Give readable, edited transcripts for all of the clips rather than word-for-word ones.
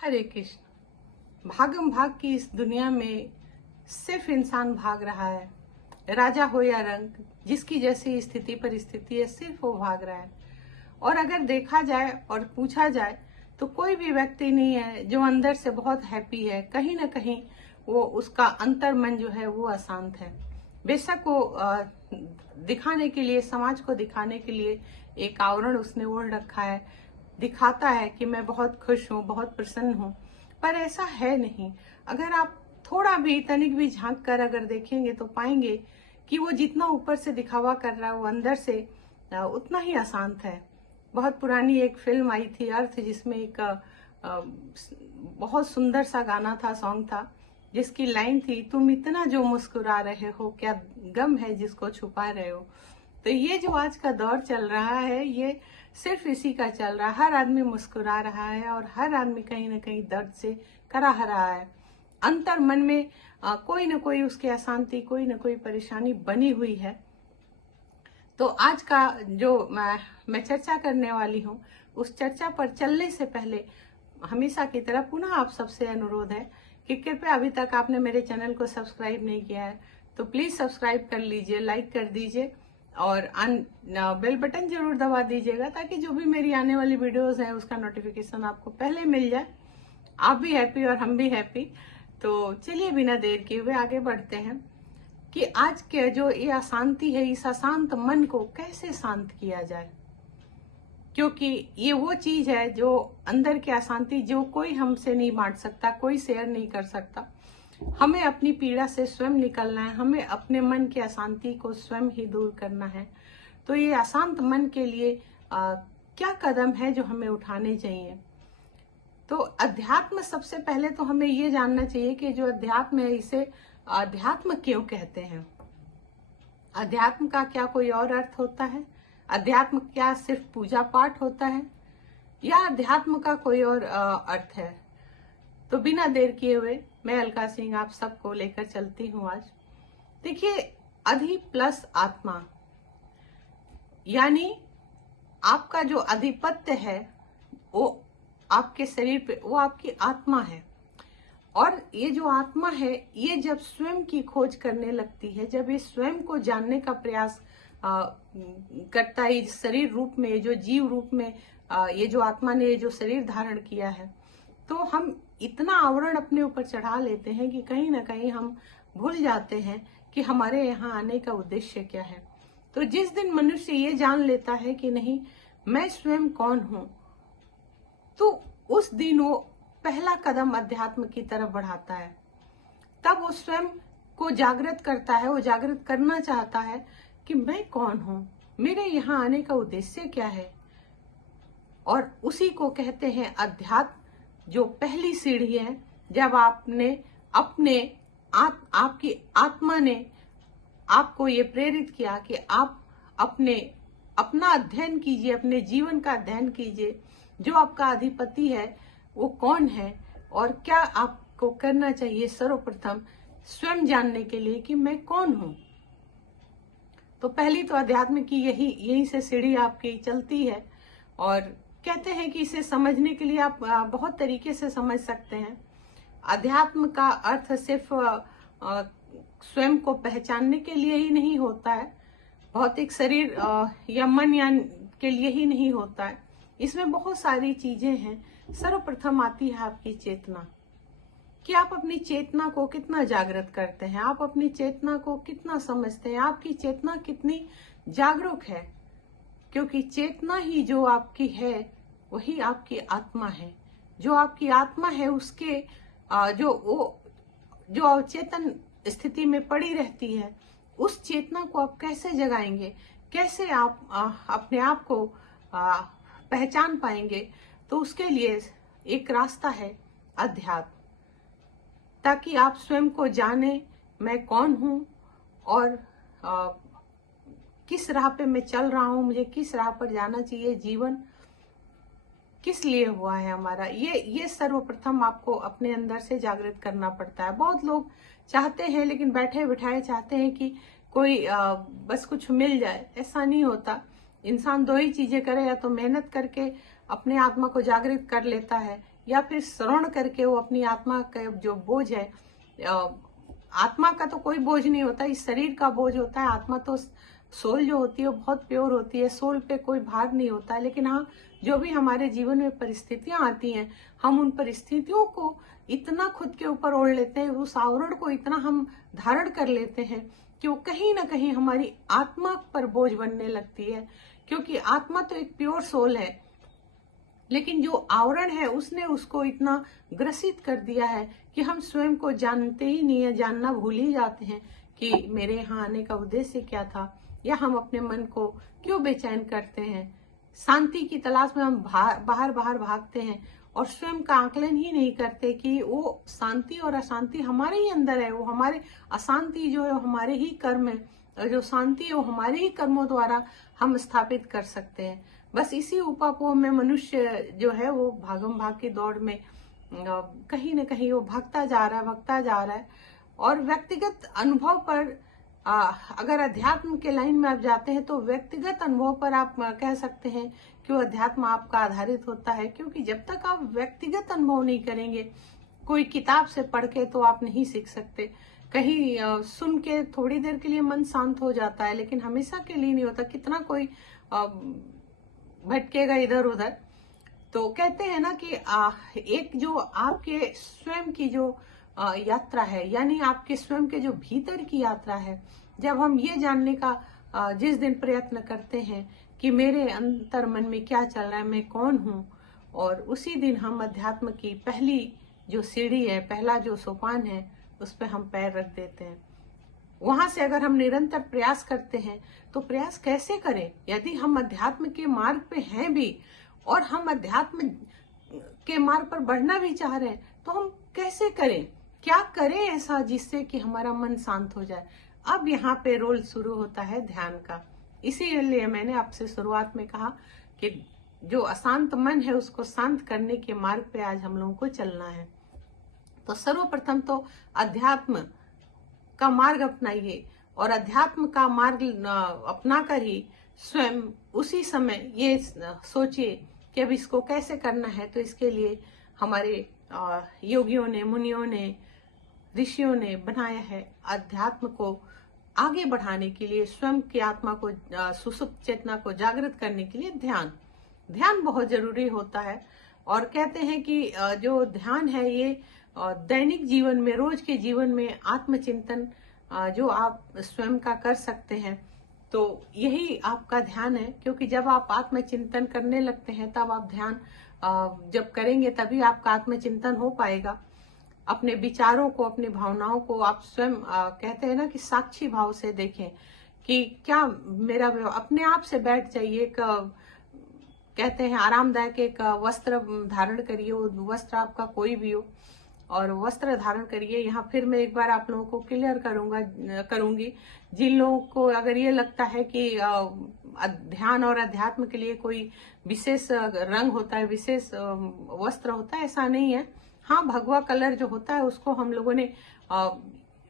हरे कृष्ण। भागम भाग की इस दुनिया में सिर्फ इंसान भाग रहा है, राजा हो या रंक, जिसकी जैसी स्थिति परिस्थिति है सिर्फ वो भाग रहा है। और अगर देखा जाए और पूछा जाए तो कोई भी व्यक्ति नहीं है जो अंदर से बहुत हैप्पी है। कहीं ना कहीं वो उसका अंतर मन जो है वो अशांत है। बेशक वो दिखाने के लिए, समाज को दिखाने के लिए एक आवरण उसने ओढ़ रखा है, दिखाता है कि मैं बहुत खुश हूँ, बहुत प्रसन्न हूँ, पर ऐसा है नहीं। अगर आप थोड़ा भी तनिक भी झांक कर अगर देखेंगे तो पाएंगे कि वो जितना ऊपर से दिखावा कर रहा है वो अंदर से उतना ही अशांत है। बहुत पुरानी एक फिल्म आई थी अर्थ, जिसमें एक बहुत सुंदर सा गाना था, सॉन्ग था, जिसकी लाइन थी, तुम इतना जो मुस्कुरा रहे हो क्या गम है जिसको छुपा रहे हो। तो ये जो आज का दौर चल रहा है ये सिर्फ इसी का चल रहा है। हर आदमी मुस्कुरा रहा है और हर आदमी कहीं ना कहीं दर्द से कराह रहा है। अंतर मन में कोई ना कोई उसकी अशांति, कोई ना कोई परेशानी बनी हुई है। तो आज का जो मैं चर्चा करने वाली हूँ, उस चर्चा पर चलने से पहले हमेशा की तरह पुनः आप सबसे अनुरोध है कि कृपया अभी तक आपने मेरे चैनल को सब्सक्राइब नहीं किया है तो प्लीज सब्सक्राइब कर लीजिए, लाइक कर दीजिए और बेल बटन जरूर दबा दीजिएगा, ताकि जो भी मेरी आने वाली वीडियोस हैं उसका नोटिफिकेशन आपको पहले मिल जाए। आप भी हैप्पी और हम भी हैप्पी। तो चलिए बिना देर किए हुए आगे बढ़ते हैं कि आज के जो ये अशांति है, इस अशांत मन को कैसे शांत किया जाए। क्योंकि ये वो चीज है जो अंदर की अशांति जो कोई हमसे नहीं बांट सकता, कोई शेयर नहीं कर सकता। हमें अपनी पीड़ा से स्वयं निकलना है, हमें अपने मन की अशांति को स्वयं ही दूर करना है। तो ये अशांत मन के लिए क्या कदम है जो हमें उठाने चाहिए। तो अध्यात्म, सबसे पहले तो हमें ये जानना चाहिए कि जो अध्यात्म है इसे अध्यात्म क्यों कहते हैं। अध्यात्म का क्या कोई और अर्थ होता है? अध्यात्म क्या सिर्फ पूजा पाठ होता है या अध्यात्म का कोई और अर्थ है? तो बिना देर किए हुए मैं अलका सिंह आप सबको लेकर चलती हूँ आज। देखिए, अधि प्लस आत्मा, यानी आपका जो अधिपत्य है वो आपके शरीर पे, वो आपकी आत्मा है। और ये जो आत्मा है ये जब स्वयं की खोज करने लगती है, जब ये स्वयं को जानने का प्रयास करता है, शरीर रूप में, जो जीव रूप में ये जो आत्मा ने जो शरीर धारण किया है, तो हम इतना आवरण अपने ऊपर चढ़ा लेते हैं कि कहीं ना कहीं हम भूल जाते हैं कि हमारे यहाँ आने का उद्देश्य क्या है। तो जिस दिन मनुष्य ये जान लेता है कि नहीं मैं स्वयं कौन हूँ, तो उस दिन वो पहला कदम अध्यात्म की तरफ बढ़ाता है। तब वो स्वयं को जागृत करता है, वो जागृत करना चाहता है कि मैं कौन हूँ, मेरे यहाँ आने का उद्देश्य क्या है। और उसी को कहते हैं अध्यात्म, जो पहली सीढ़ी है। जब आपने आपकी आत्मा ने आपको ये प्रेरित किया कि आप अपना अध्ययन कीजिए, अपने जीवन का अध्ययन कीजिए, जो आपका अधिपति है वो कौन है और क्या आपको करना चाहिए सर्वप्रथम स्वयं जानने के लिए कि मैं कौन हूं। तो पहली तो अध्यात्म की यही से सीढ़ी आपकी चलती है। और कहते हैं कि इसे समझने के लिए आप बहुत तरीके से समझ सकते हैं। अध्यात्म का अर्थ सिर्फ स्वयं को पहचानने के लिए ही नहीं होता है, भौतिक शरीर या मन के लिए ही नहीं होता है। इसमें बहुत सारी चीजें हैं। सर्वप्रथम आती है आपकी चेतना, कि आप अपनी चेतना को कितना जागृत करते हैं, आप अपनी चेतना को कितना समझते हैं, आपकी चेतना कितनी जागरूक है। क्योंकि चेतना ही जो आपकी है वही आपकी आत्मा है। जो आपकी आत्मा है उसके जो अवचेतन स्थिति में पड़ी रहती है, उस चेतना को आप कैसे जगाएंगे, कैसे आप अपने आप को पहचान पाएंगे। तो उसके लिए एक रास्ता है अध्यात्म, ताकि आप स्वयं को जाने मैं कौन हूं और किस राह पे मैं चल रहा हूं, मुझे किस राह पर जाना चाहिए, जीवन किस लिए हुआ है हमारा। ये सर्वप्रथम आपको अपने अंदर से जागृत करना पड़ता है। बहुत लोग चाहते हैं, लेकिन बैठे बिठाए चाहते हैं कि कोई बस कुछ मिल जाए। ऐसा नहीं होता। इंसान दो ही चीजें करे, या तो मेहनत करके अपने आत्मा को जागृत कर लेता है या फिर श्रवण करके वो अपनी आत्मा का जो बोझ है, आत्मा का तो कोई बोझ नहीं होता, इस शरीर का बोझ होता है। आत्मा तो सोल जो होती है वो बहुत प्योर होती है, सोल पे कोई भार नहीं होता है। लेकिन हाँ, जो भी हमारे जीवन में परिस्थितियां आती हैं, हम उन परिस्थितियों को इतना खुद के ऊपर ओढ़ लेते हैं, उस आवरण को इतना हम धारण कर लेते हैं कि वो कहीं ना कहीं हमारी आत्मा पर बोझ बनने लगती है। क्योंकि आत्मा तो एक प्योर सोल है, लेकिन जो आवरण है उसने उसको इतना ग्रसित कर दिया है कि हम स्वयं को जानते ही नहीं है, जानना भूल ही जाते हैं कि मेरे यहाँ आने का उद्देश्य क्या था, या हम अपने मन को क्यों बेचैन करते हैं। शांति की तलाश में हम बाहर बाहर भागते हैं और स्वयं का आकलन ही नहीं करते कि वो शांति और अशांति हमारे ही अंदर है। वो हमारे अशांति जो है हमारे ही कर्म है, और जो शांति है वो हमारे ही कर्मों द्वारा हम स्थापित कर सकते हैं। बस इसी उपापोह में मनुष्य जो है वो भागम भाग की दौड़ में कहीं न कहीं वो भागता जा रहा है। और व्यक्तिगत अनुभव पर अगर अध्यात्म के लाइन में आप जाते हैं तो व्यक्तिगत अनुभव पर आप कह सकते हैं कि वो अध्यात्म आपका आधारित होता है। क्योंकि जब तक आप व्यक्तिगत अनुभव नहीं करेंगे, कोई किताब से पढ़ के तो आप नहीं सीख सकते। कहीं सुन के थोड़ी देर के लिए मन शांत हो जाता है, लेकिन हमेशा के लिए नहीं होता। कितना कोई भटकेगा इधर उधर। तो कहते हैं ना कि एक जो आपके स्वयं की जो यात्रा है, यानी आपके स्वयं के जो भीतर की यात्रा है, जब हम ये जानने का जिस दिन प्रयत्न करते हैं कि मेरे अंतर मन में क्या चल रहा है, मैं कौन हूँ, और उसी दिन हम अध्यात्म की पहली जो सीढ़ी है, पहला जो सोपान है, उस पर हम पैर रख देते हैं। वहां से अगर हम निरंतर प्रयास करते हैं तो प्रयास कैसे करें? यदि हम अध्यात्म के मार्ग पे हैं भी और हम अध्यात्म के मार्ग पर बढ़ना भी चाह रहे हैं, तो हम कैसे करें, क्या करें ऐसा जिससे कि हमारा मन शांत हो जाए? अब यहाँ पे रोल शुरू होता है ध्यान का। इसीलिए मैंने आपसे शुरुआत में कहा कि जो अशांत मन है उसको शांत करने के मार्ग पे आज हम लोगों को चलना है। तो सर्वप्रथम तो अध्यात्म का मार्ग अपनाइए, और अध्यात्म का मार्ग अपनाकर ही स्वयं उसी समय ये सोचिए कि अब इसको कैसे करना है। तो इसके लिए हमारे योगियों ने, मुनियों ने, ऋषियों ने बनाया है अध्यात्म को आगे बढ़ाने के लिए, स्वयं की आत्मा को, सुसुप्त चेतना को जागृत करने के लिए ध्यान बहुत जरूरी होता है। और कहते हैं कि जो ध्यान है ये दैनिक जीवन में, रोज के जीवन में आत्मचिंतन जो आप स्वयं का कर सकते हैं, तो यही आपका ध्यान है। क्योंकि जब आप आत्मचिंतन करने लगते हैं तब आप ध्यान जब करेंगे तभी आपका आत्मचिंतन हो पाएगा। अपने विचारों को, अपनी भावनाओं को आप स्वयं कहते हैं ना कि साक्षी भाव से देखें कि क्या मेरा, अपने आप से बैठ जाइए। कहते हैं आरामदायक एक वस्त्र धारण करिए, वो वस्त्र आपका कोई भी हो, और वस्त्र धारण करिए। यहाँ फिर मैं एक बार आप लोगों को क्लियर करूंगी जिन लोगों को अगर ये लगता है कि ध्यान और अध्यात्म के लिए कोई विशेष रंग होता है, विशेष वस्त्र होता है, ऐसा नहीं है। हाँ, भगवा कलर जो होता है उसको हम लोगों ने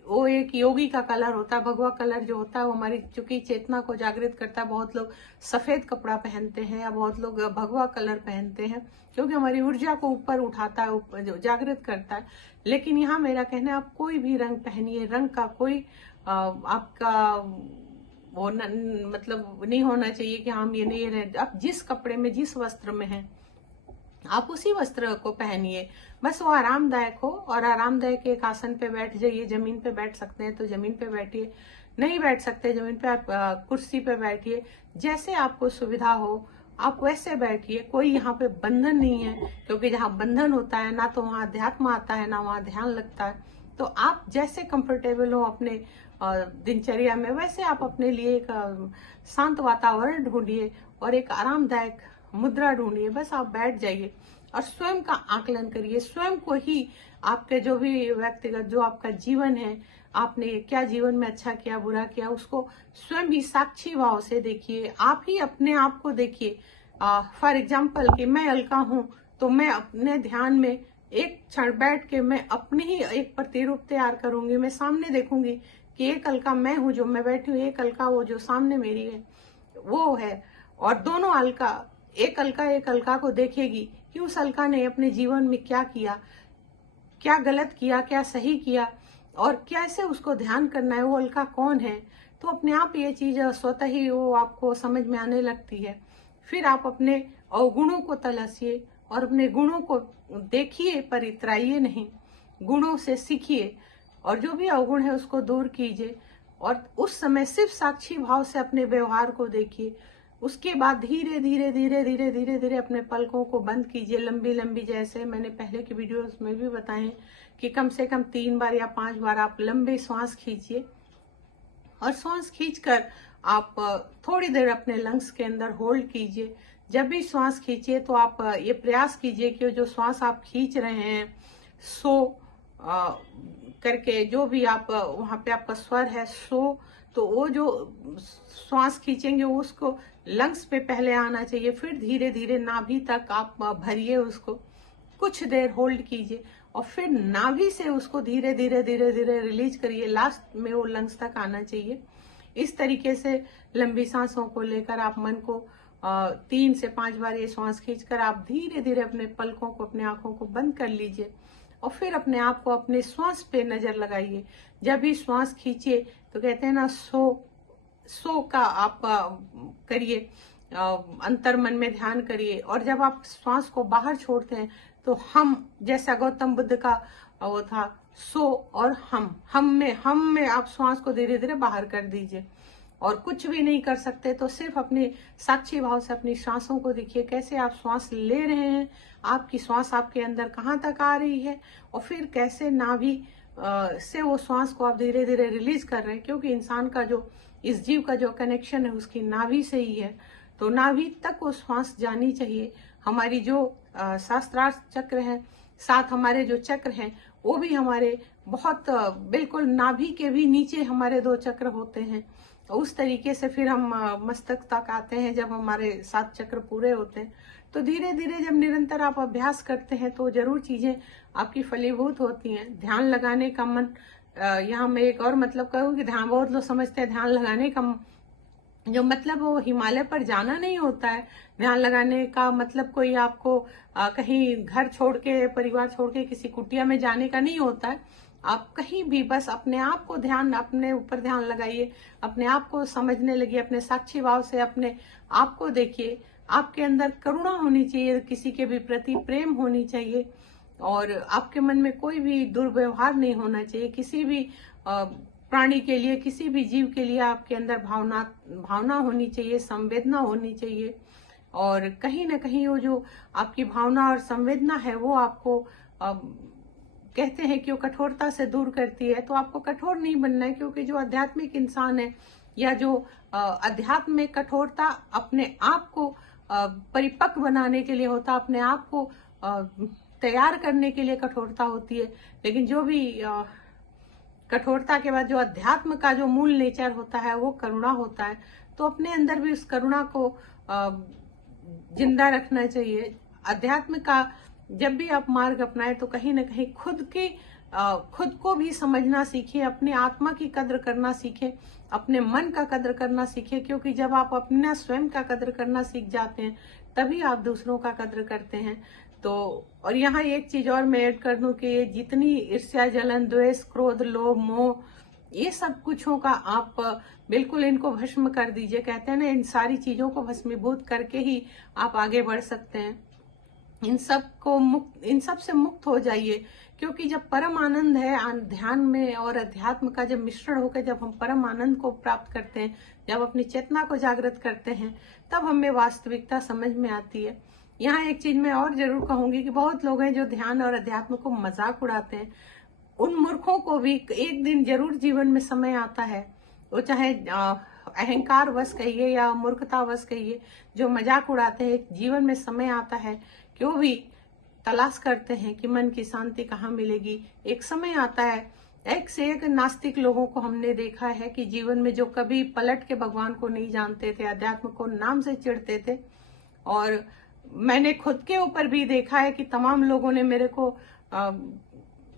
वो एक योगी का कलर होता है। भगवा कलर जो होता है वो हमारी चूंकि चेतना को जागृत करता है। बहुत लोग सफेद कपड़ा पहनते हैं या बहुत लोग भगवा कलर पहनते हैं, क्योंकि हमारी ऊर्जा को ऊपर उठाता है, जो जागृत करता है। लेकिन यहाँ मेरा कहना है आप कोई भी रंग पहनिए, रंग का कोई आपका वो मतलब नहीं होना चाहिए कि हम ये नहीं रहे। आप जिस कपड़े में, जिस वस्त्र में हैं, आप उसी वस्त्र को पहनिए, बस वो आरामदायक हो। और आरामदायक एक आसन पे बैठ जाइए। जमीन पे बैठ सकते हैं तो जमीन पे बैठिए, नहीं बैठ सकते जमीन पे आप कुर्सी पे बैठिए, जैसे आपको सुविधा हो आप वैसे बैठिए। कोई यहाँ पे बंधन नहीं है, क्योंकि जहाँ बंधन होता है ना तो वहाँ अध्यात्म आता है, ना वहाँ ध्यान लगता है। तो आप जैसे कंफर्टेबल हो अपने दिनचर्या में, वैसे आप अपने लिए एक शांत वातावरण ढूंढिए और एक आरामदायक मुद्रा ढूंढिए। बस आप बैठ जाइए और स्वयं का आकलन करिए। स्वयं को ही आपके जो भी व्यक्तिगत जो आपका जीवन है, आपने क्या जीवन में अच्छा किया, बुरा किया, उसको स्वयं ही साक्षी भाव से देखिए। आप ही अपने आप को देखिए। फॉर एग्जाम्पल कि मैं अलका हूँ, तो मैं अपने ध्यान में एक क्षण बैठ के मैं अपने ही एक प्रतिरूप तैयार करूंगी। मैं सामने देखूंगी कि एक अलका मैं हूँ जो मैं बैठी हूँ, एक अलका वो जो सामने मेरी है वो है, और दोनों अलका एक अलका को देखेगी कि उस अलका ने अपने जीवन में क्या किया, क्या गलत किया, क्या सही किया और कैसे उसको ध्यान करना है, वो अलका कौन है। तो अपने आप ये चीज स्वतः ही वो आपको समझ में आने लगती है। फिर आप अपने अवगुणों को तलाशिए और अपने गुणों को देखिए पर इतराइए नहीं, गुणों से सीखिए और जो भी अवगुण है उसको दूर कीजिए और उस समय सिर्फ साक्षी भाव से अपने व्यवहार को देखिए। उसके बाद धीरे धीरे धीरे धीरे धीरे धीरे अपने पलकों को बंद कीजिए, लंबी लंबी, जैसे मैंने पहले की वीडियोस में भी बताए कि कम से कम 3 बार या 5 बार आप लंबे श्वास खींचिए और श्वास खींचकर आप थोड़ी देर अपने लंग्स के अंदर होल्ड कीजिए। जब भी श्वास खींचिए तो आप ये प्रयास कीजिए कि जो श्वास आप खींच रहे हैं सो करके, जो भी आप वहां पे आपका स्वर है सो, तो वो जो श्वास खींचेंगे उसको लंग्स पे पहले आना चाहिए, फिर धीरे धीरे नाभि तक आप भरिए, उसको कुछ देर होल्ड कीजिए और फिर नाभि से उसको धीरे धीरे धीरे धीरे रिलीज करिए, लास्ट में वो लंग्स तक आना चाहिए। इस तरीके से लंबी सांसों को लेकर आप मन को 3 से 5 बार ये श्वास खींचकर आप धीरे धीरे अपने पलकों को, अपने आंखों को बंद कर लीजिए और फिर अपने आप को अपने श्वास पे नजर लगाइए। जब भी श्वास खींचिए तो कहते हैं ना सो का आप करिए, अंतर मन में ध्यान करिए और जब आप श्वास को बाहर छोड़ते हैं तो हम, जैसा गौतम बुद्ध का वो था सो और हम में आप श्वास को धीरे धीरे बाहर कर दीजिए और कुछ भी नहीं कर सकते तो सिर्फ अपने साक्षी भाव से अपनी सांसों को देखिए, कैसे आप श्वास ले रहे हैं, आपकी श्वास आपके अंदर कहाँ तक आ रही है और फिर कैसे नाभि से वो श्वास को आप धीरे धीरे रिलीज कर रहे हैं, क्योंकि इंसान का जो, इस जीव का जो कनेक्शन है उसकी नाभि से ही है। तो नाभि तक वो श्वास जानी चाहिए। हमारी जो शास्त्रार्थ चक्र है, 7 हमारे जो चक्र हैं वो भी हमारे बहुत बिल्कुल नाभि के भी नीचे हमारे 2 चक्र होते हैं। उस तरीके से फिर हम मस्तक तक आते हैं जब हमारे 7 चक्र पूरे होते हैं। तो धीरे धीरे जब निरंतर आप अभ्यास करते हैं तो जरूर चीजें आपकी फलीभूत होती हैं। ध्यान लगाने का मन, यहाँ मैं एक और मतलब कहूँ कि ध्यान, बहुत लोग समझते हैं ध्यान लगाने का जो मतलब वो हिमालय पर जाना नहीं होता है। ध्यान लगाने का मतलब कोई आपको कहीं घर छोड़ के, परिवार छोड़ के किसी कुटिया में जाने का नहीं होता है। आप कहीं भी बस अपने आप को ध्यान, अपने ऊपर ध्यान लगाइए, अपने आप को समझने लगिए, अपने साक्षी भाव से अपने आप को देखिए। आपके अंदर करुणा होनी चाहिए, किसी के भी प्रति प्रेम होनी चाहिए और आपके मन में कोई भी दुर्व्यवहार नहीं होना चाहिए। किसी भी प्राणी के लिए, किसी भी जीव के लिए आपके अंदर भावना होनी चाहिए, संवेदना होनी चाहिए और कहीं ना कहीं वो जो आपकी भावना और संवेदना है वो आपको कहते हैं कि वो कठोरता से दूर करती है। तो आपको कठोर नहीं बनना है, क्योंकि जो आध्यात्मिक इंसान है या जो अध्यात्म में कठोरता अपने आप को परिपक्व बनाने के लिए होता, अपने आप को तैयार करने के लिए कठोरता होती है। लेकिन जो भी कठोरता के बाद जो अध्यात्म का जो मूल नेचर होता है वो करुणा होता है। तो अपने अंदर भी उस करुणा को जिंदा रखना चाहिए। अध्यात्म का जब भी आप मार्ग अपनाए तो कहीं ना कहीं खुद को भी समझना सीखे, अपनी आत्मा की कद्र करना सीखे, अपने मन का कद्र करना सीखे, क्योंकि जब आप अपना स्वयं का कद्र करना सीख जाते हैं तभी आप दूसरों का कद्र करते हैं। तो और यहाँ एक चीज और मैं ऐड कर दूं कि ये जितनी ईर्ष्या, जलन, द्वेष, क्रोध, लोभ, मोह, ये सब कुछों का आप बिल्कुल इनको भस्म कर दीजिए। कहते हैं ना, इन सारी चीजों को भस्मीभूत करके ही आप आगे बढ़ सकते हैं। इन सब से मुक्त हो जाइए, क्योंकि जब परम आनंद है ध्यान में और अध्यात्म का जब मिश्रण होकर जब हम परम आनंद को प्राप्त करते हैं, जब अपनी चेतना को जागृत करते हैं, तब हमें वास्तविकता समझ में आती है। यहाँ एक चीज मैं और जरूर कहूंगी कि बहुत लोग हैं जो ध्यान और अध्यात्म को मजाक उड़ाते हैं। उन मूर्खों को भी एक दिन जरूर जीवन में समय आता है, वो चाहे अहंकार वश कहिए या मूर्खता वश कहिए, जो मजाक उड़ाते हैं, एक जीवन में समय आता है कि वो भी तलाश करते हैं कि मन की शांति कहाँ मिलेगी। एक समय आता है, एक से एक नास्तिक लोगों को हमने देखा है कि जीवन में जो कभी पलट के भगवान को नहीं जानते थे, अध्यात्म को नाम से चिढ़ते थे, और मैंने खुद के ऊपर भी देखा है कि तमाम लोगों ने मेरे को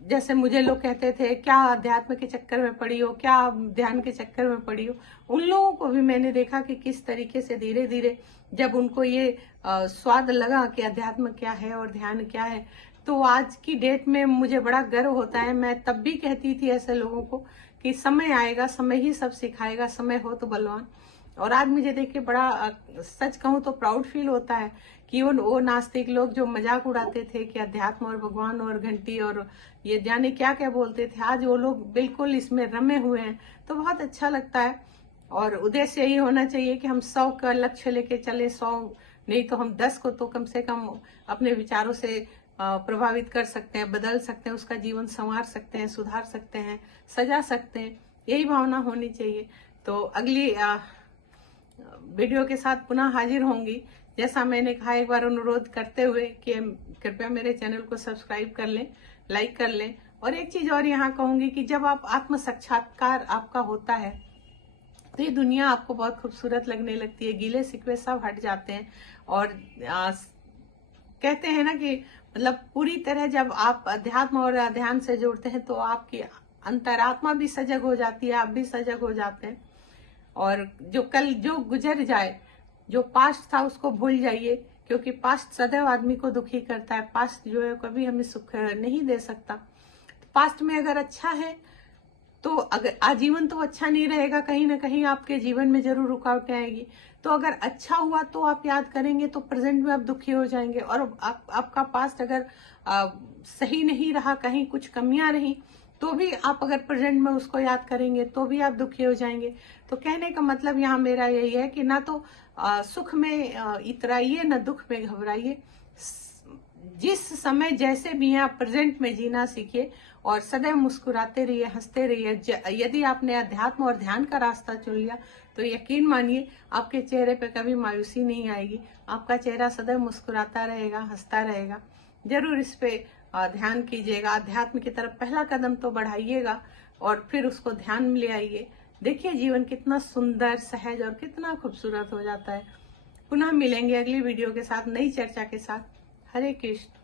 जैसे मुझे लोग कहते थे क्या अध्यात्म के चक्कर में पड़ी हो, क्या ध्यान के चक्कर में पड़ी हो, उन लोगों को भी मैंने देखा कि किस तरीके से धीरे धीरे जब उनको ये स्वाद लगा कि अध्यात्म क्या है और ध्यान क्या है, तो आज की डेट में मुझे बड़ा गर्व होता है। मैं तब भी कहती थी ऐसे लोगों को कि समय आएगा, समय ही सब सिखाएगा, समय हो तो बलवान। और आज मुझे देख के बड़ा सच कहूं तो प्राउड फील होता है कि वो नास्तिक लोग जो मजाक उड़ाते थे कि अध्यात्म और भगवान और घंटी और ये जाने क्या क्या बोलते थे, आज वो लोग बिल्कुल इसमें रमे हुए हैं। तो बहुत अच्छा लगता है। और उद्देश्य यही होना चाहिए कि हम 100 का लक्ष्य लेके चले, 100 नहीं तो हम 10 को तो कम से कम अपने विचारों से प्रभावित कर सकते हैं, बदल सकते हैं, उसका जीवन संवार सकते हैं, सुधार सकते हैं, सजा सकते हैं। यही भावना होनी चाहिए। तो अगली वीडियो के साथ पुनः हाजिर होंगी। जैसा मैंने कहा, एक बार अनुरोध करते हुए कि कृपया मेरे चैनल को सब्सक्राइब कर लें, लाइक कर लें। और एक चीज और यहाँ कहूंगी कि जब आप आत्म साक्षात्कार आपका होता है तो ये दुनिया आपको बहुत खूबसूरत लगने लगती है, गीले शिकवे सब हट जाते हैं। और कहते हैं ना कि मतलब पूरी तरह जब आप अध्यात्म और ध्यान से जुड़ते हैं तो आपकी अंतरात्मा भी सजग हो जाती है, आप भी सजग हो जाते हैं। और जो कल जो गुजर जाए, जो पास्ट था उसको भूल जाइए, क्योंकि पास्ट सदैव आदमी को दुखी करता है। पास्ट जो है कभी हमें सुख नहीं दे सकता। पास्ट में अगर अच्छा है तो अगर आजीवन तो अच्छा नहीं रहेगा, कहीं ना कहीं आपके जीवन में जरूर रुकावटें आएगी। तो अगर अच्छा हुआ तो आप याद करेंगे, तो प्रेजेंट में आप दुखी हो जाएंगे। और आपका पास्ट अगर सही नहीं रहा, कहीं कुछ कमियां रही, तो भी आप अगर प्रेजेंट में उसको याद करेंगे तो भी आप दुखी हो जाएंगे। तो कहने का मतलब यहाँ मेरा यही है कि ना तो सुख में इतराइए, ना दुख में घबराइए। जिस समय जैसे भी हैं आप प्रेजेंट में जीना सीखिए और सदैव मुस्कुराते रहिए, हंसते रहिए। यदि आपने अध्यात्म और ध्यान का रास्ता चुन लिया तो यकीन मानिए आपके चेहरे पे कभी मायूसी नहीं आएगी, आपका चेहरा सदैव मुस्कुराता रहेगा, हंसता रहेगा। जरूर इस पे ध्यान कीजिएगा, अध्यात्म की तरफ पहला कदम तो बढ़ाइएगा और फिर उसको ध्यान में ले आइए। देखिए जीवन कितना सुंदर, सहज और कितना खूबसूरत हो जाता है। पुनः मिलेंगे अगली वीडियो के साथ, नई चर्चा के साथ। हरे कृष्ण।